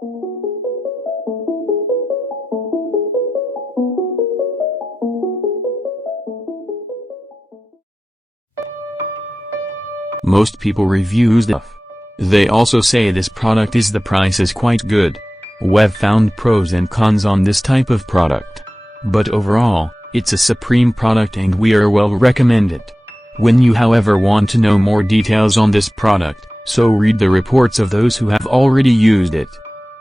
Most people reviews the stuff. They also say this product is the price is quite good. We've found pros and cons on this type of product. But overall, it's a supreme product and we are well recommend it. When you however want to know more details on this product, so read the reports of those who have already used it.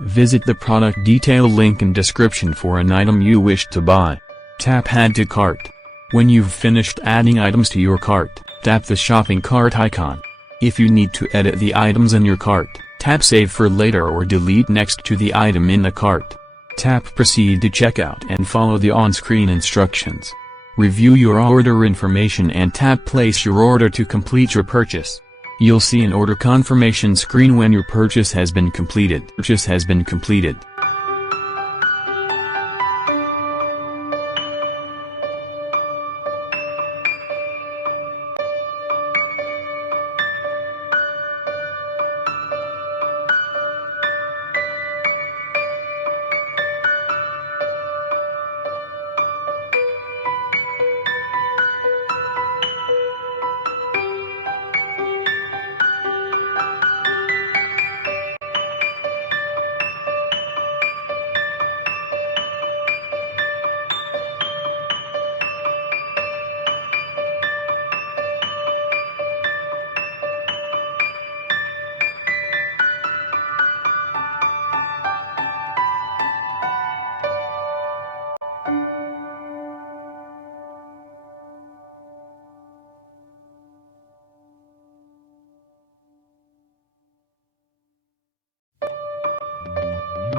Visit the product detail link in description for an item you wish to buy. Tap Add to Cart. When you've finished adding items to your cart, tap the shopping cart icon. If you need to edit the items in your cart, tap Save for later or delete next to the item in the cart. Tap Proceed to checkout and follow the on-screen instructions. Review your order information and tap Place your order to complete your purchase. You'll see an order confirmation screen when your purchase has been completed.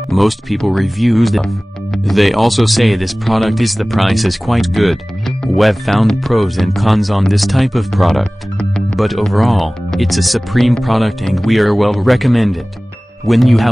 Most people reviews the stuff. They also say this product is the price is quite good. We've found pros and cons on this type of product. But overall, it's a supreme product and we are well recommend it. When you have